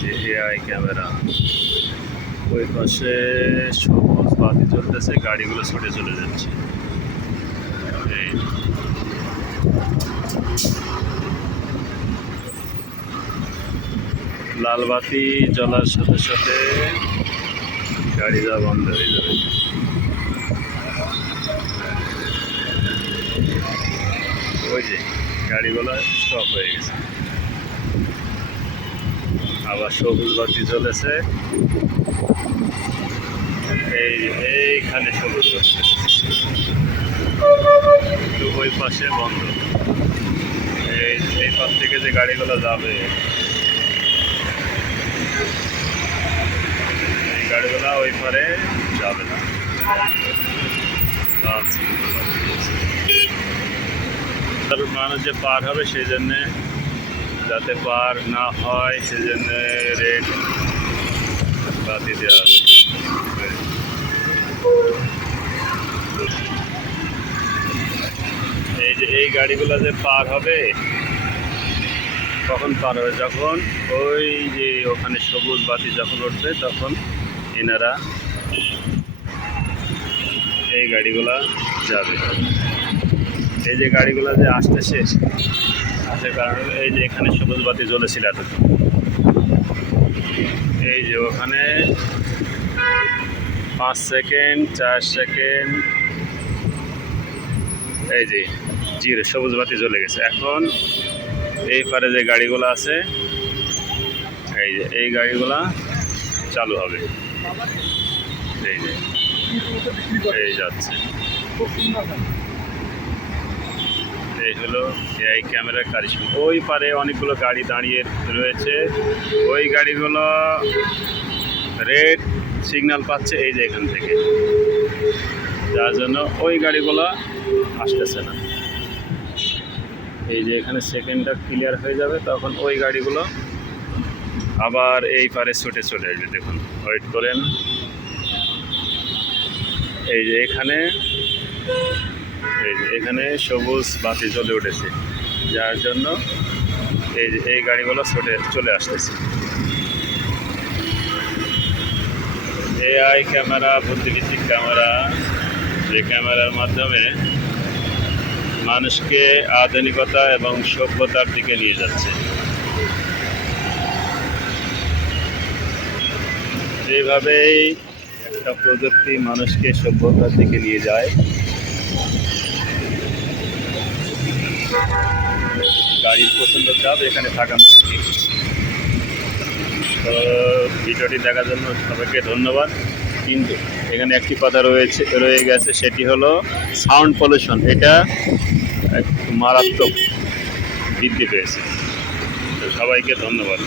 যে AI camera, ওই পাশে সবুজ বাতি চলতেছে, গাড়িগুলো ছুটে চলে যাচ্ছে। এই লাল বাতি জ্বলার সাথে সাথে গাড়ি যাওয়া বন্ধ হয়ে যাবে। ওই যে গাড়িগুলো স্টপ হয়ে গেছে। আবার সবুজ বাতি জ্বলেছে, এইখানে সবুজ বাতি, কিন্তু ওই পাশে বন্ধ। এই পাশ থেকে যে গাড়িগুলো যাবে, এই গাড়িগুলো ওই পারে যাবে না। মানুষ যে পার হবে সেই জন্যে, যাতে পার না হয় সেজন্য রেড বাতি দেওয়া আছে। এই যে এই গাড়িগুলো যে পার হবে, কখন পার হবে? যখন ওই যে ওখানে সবুজ বাতি যখন উঠবে, তখন এনারা এই গাড়িগুলা যাবে। এই যে গাড়িগুলা যে আসতেছে, আসার কারণে এই যে এখানে সবুজ বাতি জ্বলেছিল এতক্ষণ, এই যে ওখানে 5 সেকেন্ড 4 সেকেন্ড, এই যে জিরো সবুজ বাতি জ্বলে গেছে। এখন এই পারে যে গাড়িগুলো আছে, এই যে এই গাড়িগুলা চালু হবে। এই যে এই যাচ্ছে, এই হলো এআই ক্যামেরার কারিশমা। ওই পারে অনেকগুলো গাড়ি দাঁড়িয়ে রয়েছে, ওই গাড়িগুলো রেড সিগন্যাল পাচ্ছে এই যে এখান থেকে, যার জন্য ওই গাড়িগুলো আসতেছে না। এই যে এখানে সেকেন্ডটা ক্লিয়ার হয়ে যাবে, তখন ওই গাড়িগুলো আবার এই পারে ছুটে চলে আসবে। দেখুন, ওয়েট করেন। এই যে এখানে, এই যে এখানে সবুজ বাতি জ্বলে উঠেছে, যার জন্য এই যে এই গাড়িগুলো ছুটে চলে আসতেছে। এআই ক্যামেরা, বুদ্ধিভিত্তিক ক্যামেরা, যে ক্যামেরার মাধ্যমে মানুষকে আধুনিকতা এবং সভ্যতার দিকে নিয়ে যাচ্ছে। এইভাবেই একটা প্রযুক্তি মানুষকে সভ্যতার দিকে নিয়ে যায়। গাড়ির প্রচণ্ড চাপ, এখানে থাকা মুশকিল। তো ভিডিওটি দেখার জন্য সবাইকে ধন্যবাদ। কিন্তু এখানে একটি কথা রয়ে গেছে, সেটি হলো সাউন্ড পলিউশন। এটা মারাত্মক বৃদ্ধি পেয়েছে। তো সবাইকে ধন্যবাদ।